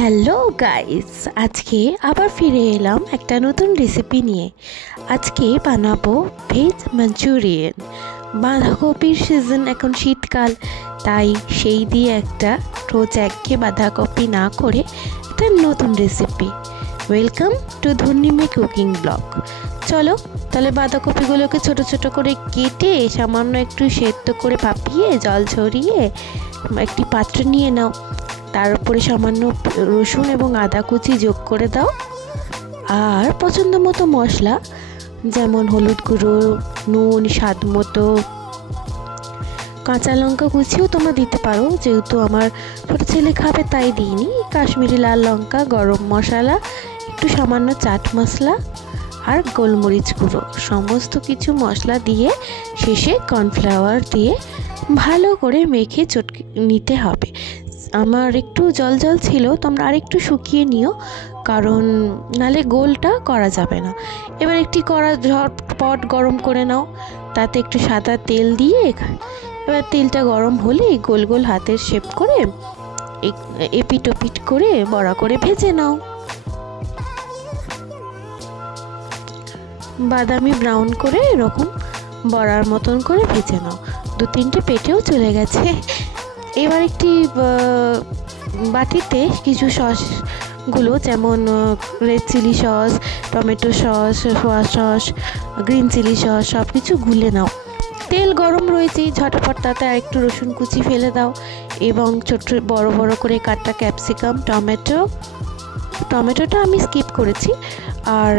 Hello guys, আজকে আবার ফিরে এলাম একটা নতুন রেসিপি নিয়ে। আজকে বানাবো ভেজ মাঞ্চুরিয়ান। বাঁধাকপির সিজন, এখন শীতকাল, তাই সেই দিয়ে একটা রোজ একঘেয়ে বাঁধাকপি না করে একটা নতুন রেসিপি। ওয়েলকাম টু ধর্নিমে কুকিং ব্লগ। চলো তাহলে বাঁধাকপিগুলোকে ছোট ছোট করে কেটে সামান্য একটু সেদ্ধ করে ভাপিয়ে জল ঝরিয়ে একটি পাত্র নিয়ে নাও। তার উপরে সামান্য রসুন এবং আদা কুচি যোগ করে দাও, আর পছন্দ মতো মশলা যেমন হলুদ গুঁড়ো, নুন, স্বাদ মতো, কাঁচা লঙ্কা কুচিও তোমরা দিতে পারো, যেহেতু আমার ছোটো ছেলে খাবে তাই দিইনি। কাশ্মীরি লাল লঙ্কা, গরম মশলা, একটু সামান্য চাট মশলা আর গোলমরিচ গুঁড়ো, সমস্ত কিছু মশলা দিয়ে শেষে কর্নফ্লাওয়ার দিয়ে ভালো করে মেখে চটকে নিতে হবে। আমার একটু জল জল ছিল, তোমরা আর একটু শুকিয়ে নিও, কারণ নালে গোলটা করা যাবে না। এবার একটি কড়া ঝটপট গরম করে নাও, তাতে একটু সাদা তেল দিয়ে এবার তেলটা গরম হলেই গোল গোল হাতের শেপ করে এপিট ওপিট করে বড়া করে ভেজে নাও। বাদামি ব্রাউন করে এরকম বড়ার মতন করে ভেজে নাও। 2-3টে পেটেও চলে গেছে। এবার একটি বাটিতে কিছু সসগুলো, যেমন red chilli sauce, tomato sauce, soya sauce, green chilli sauce, সব কিছু গুলে নাও। তেল গরম রয়েছেই, ঝটপট তাতে আর একটু রসুন কুচি ফেলে দাও এবং ছোট বড় বড় করে কাটা ক্যাপসিকাম, টমেটোটা আমি স্কিপ করেছি, আর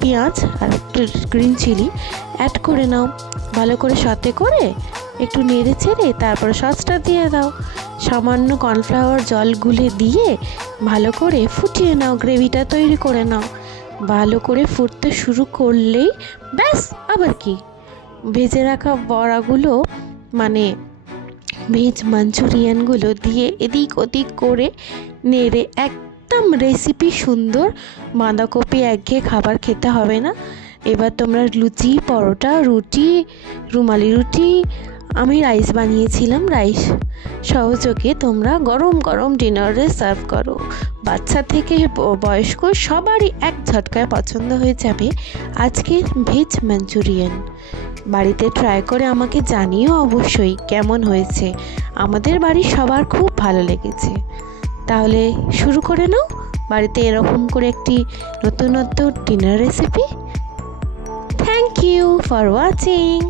পেঁয়াজ আর একটু গ্রিন চিলি অ্যাড করে নাও। ভালো করে সাথে করে একটু নেড়ে চেড়ে তারপরে সসটা দিয়ে দাও। সামান্য কর্নফ্লাওয়ার জল গুলে দিয়ে ভালো করে ফুটিয়ে নাও, গ্রেভিটা তৈরি করে নাও। ভালো করে ফুটতে শুরু করলেই ব্যাস, আবার কি, ভেজে রাখা বড়াগুলো মানে ভেজ মাঞ্চুরিয়ানগুলো দিয়ে এদিক ওদিক করে নেড়ে একদম রেসিপি সুন্দর বাঁধাকপি একঘেয়ে খাবার খেতে হবে না। এবার তোমরা লুচি, পরোটা, রুটি, রুমালি রুটি, আমি রাইস বানিয়েছিলাম, রাইস সহযোগে তোমরা গরম গরম ডিনারে সার্ভ করো। বাচ্চা থেকে বয়স্ক সবারই এক ঝটকায় পছন্দ হয়ে যাবে আজকের ভেজ মাঞ্চুরিয়ান। বাড়িতে ট্রাই করে আমাকে জানিও অবশ্যই কেমন হয়েছে। আমাদের বাড়ির সবার খুব ভালো লেগেছে। তাহলে শুরু করে নাও বাড়িতে এরকম করে একটি নতুন dinner recipe. Thank you for watching.